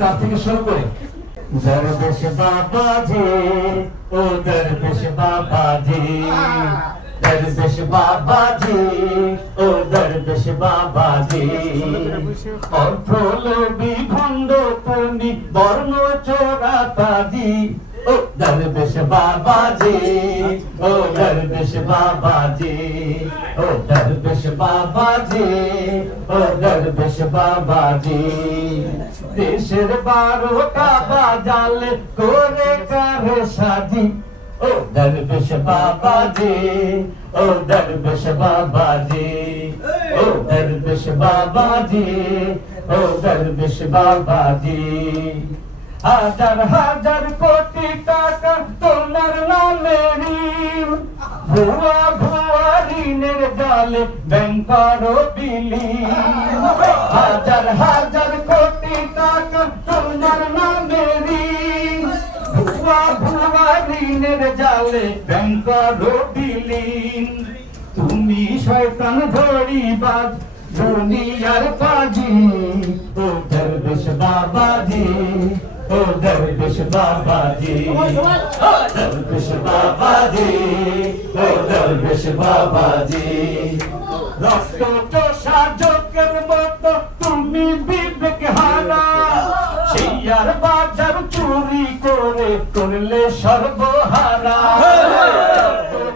তার থেকে শুরু করে দরবেশ বাবাজি ও দরবেশ বাবাজি। দরবেশ বাবাজি ও দরবেশ বাবাজি। অর্থ লোভী ভণ্ড তুমি বর্ণ চোরা ও দরবেশ বাবাজি ও দরবেশ বাবাজি। ও দরবেশ বাবাজি ও দরবেশ বাবাজি। দেশের বারোটা বাজাল করে কারে সাজি? ও দরবেশ বাবাজি ও দরবেশ বাবাজি ও দরবেশ বাবাজি ও দরবেশ বাবাজি। হাজার হাজার কোটি টাকা তোমার নামে ভুয়া ভুয়া ঋণের জালে ব্যাংকার বিলি। হাজার হাজার কোটি টাকা ঋণের জালে ব্যাংকার বিলীন তুমি শয়তান ধরিবাজ, দুনিয়ার পাজি। ও দরবেশ বাবাজি, ও দরবেশ বাবাজি। দরবেশ বাবাজি, ও দরবেশ বাবাজি। রক্ত চোষা জোকের সেইয়ার বাজার চুরি করে করলে সর্বহারা।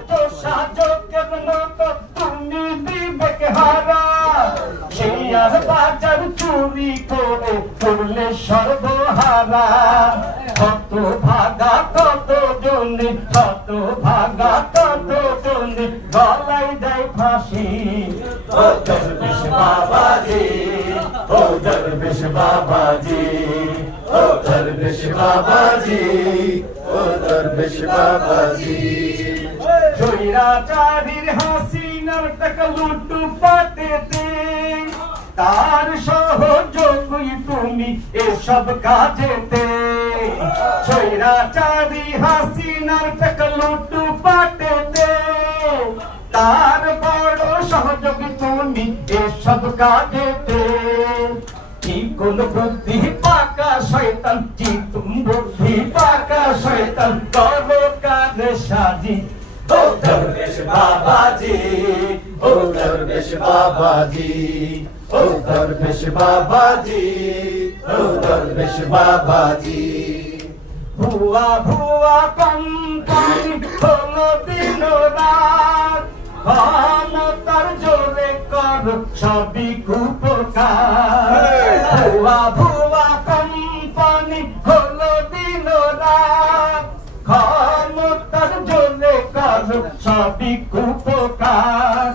চোষা জোকের মতো তুমি বিবেক হারা। সেইয়ার বাজার চুরি করে করলে সর্বহারা। কত ভাগা, কত জনে কত ভাগা, কত জনে গলাই দেয় ফাঁসি। ও দরবেশ বাবাজি, ও বাবাজি। ও দরবেশ বাবাজি লুটু পাটেতে, তার সহযোগী তুমি এসব কাজেতে। স্বৈরাচারী হাসিনার টাকা লুটু পাটেতে, তার বড় সহযোগী তুমি এসব কাজেতে। কি কোন বুদ্ধি শয়তান কি তুম বুদ্ধি পাকা শয়তান করো কাজ সাজি। ও দরবেশ বাবাজি, ও দরবেশ বাবাজি, ও দরবেশ বাবাজি, ও দরবেশ বাবাজি। ভুয়া ভুয়া কোম্পানি সবই কুপকার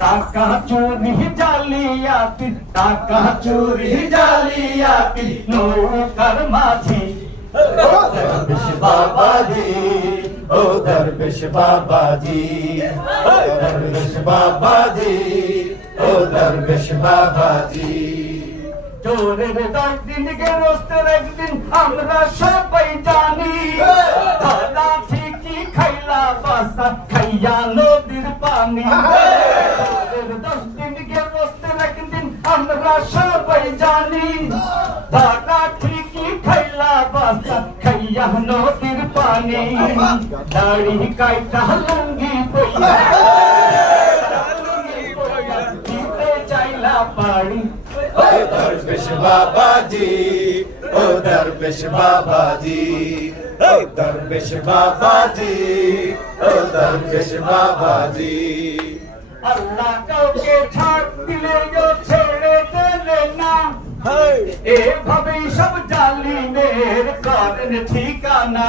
টাকা চুরি জালিয়াতি টাকা চুরি জালিয়াতি নৌকার মাঝি। ও দরবেশ বাবাজি ও দরবেশ বাবাজি ও দরবেশ বাবাজি ও দরবেশ বাবাজি। চোরের দশ দিন গেরস্তের একদিন আমরা সবাই জানি দাদা ঠিকই খাইলা বাসা খাইয়া নদীর পানি। দশ দিন গেরস্তের একদিন আমরা সবাই জানি। দাদা ঠিকই খাইলা বাসা খাইয়া নদীর পানি। দাড়ি কাইটা লুঙ্গি দিতে চাইলা দরবেশ বাবাজি। ও দরবেশ বাবাজি ও দরবেশ বাবাজি ও দরবেশ বাবাজি। আল্লাহ কাউকে ছাড় দিলে ও ছেড়ে দেবে না। এভাবেই সব জালিমের করেন ঠিকানা।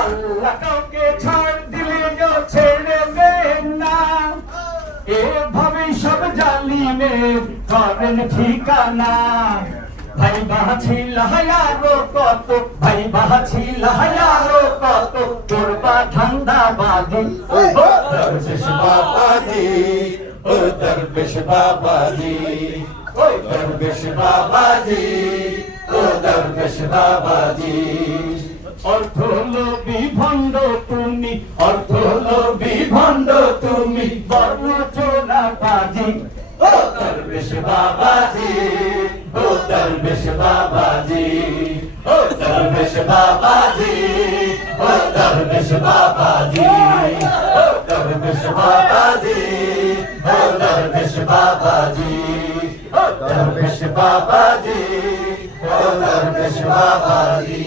আল্লাহ কাউকে ছাড় দিলে ও ছেড়ে দেন না। এভাবেই সব জালিমের করেন ঠিকানা। ভাই বাহাছি লাহায়ারো কত ভাই বাহাছি লাহায়ারো কত করবা ঠান্ডা বাজি ও দরবেশ বাবাজি ও দরবেশ বাবাজি ও দরবেশ বাবাজি ও দরবেশ বাবাজি। অর্থ লোভী ভণ্ড তুমি অর্থ দরবেশ বাবাজি, ও দরবেশ বাবাজি, ও দরবেশ বাবাজি, ও দরবেশ বাবাজি, ও দরবেশ বাবাজি, ও দরবেশ বাবাজি, ও দরবেশ বাবাজি।